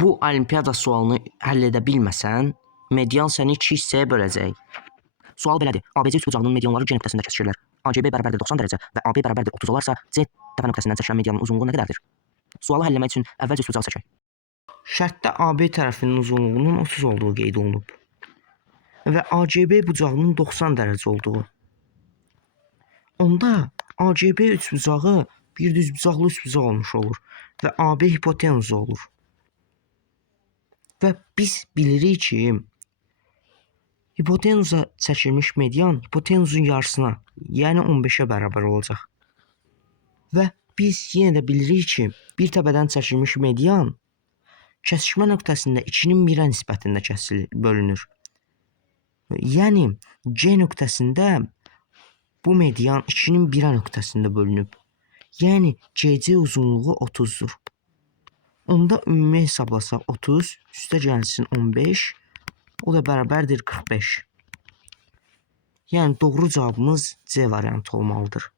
Bu olimpiada sualını həll edə bilməsən, median səni 2 hissəyə böləcək. Sual belədir. ABC üçbucağının medianları G nöqtəsində kəsişirlər. ACB bərabərdir 90 dərəcə və AB bərabərdir 30 olarsa, C təpə nöqtəsindən çəkilən medianın uzunluğu nə qədərdir? Sualı həll etmək üçün əvvəlcə üçbucağı çəkək. Şərtdə AB tərəfinin uzunluğunun 30 olduğu qeyd olunub və ACB bucağının 90 dərəcə olduğu. Onda ACB üçbucağı bir düzbucaqlı üçbucaq olmuş olur və AB hipotenuzu olur. Və biz bilirik ki, hipotenuza çəkilmiş median hipotenuzun yarısına, yəni 15-ə bərabər olacaq. Və biz yenə də bilirik ki, bir təpədən çəkilmiş median kəsişmə nöqtəsində 2-nin 1-ə nisbətində bölünür. Yəni C nöqtəsində bu median 2-nin 1-ə nöqtəsində bölünüb. Yəni CC uzunluğu 30-dur. Onda ümumi hesablasaq 30 üstə gəlsin 15, o da bərabərdir 45. Yəni doğru cavabımız C variantı olmalıdır.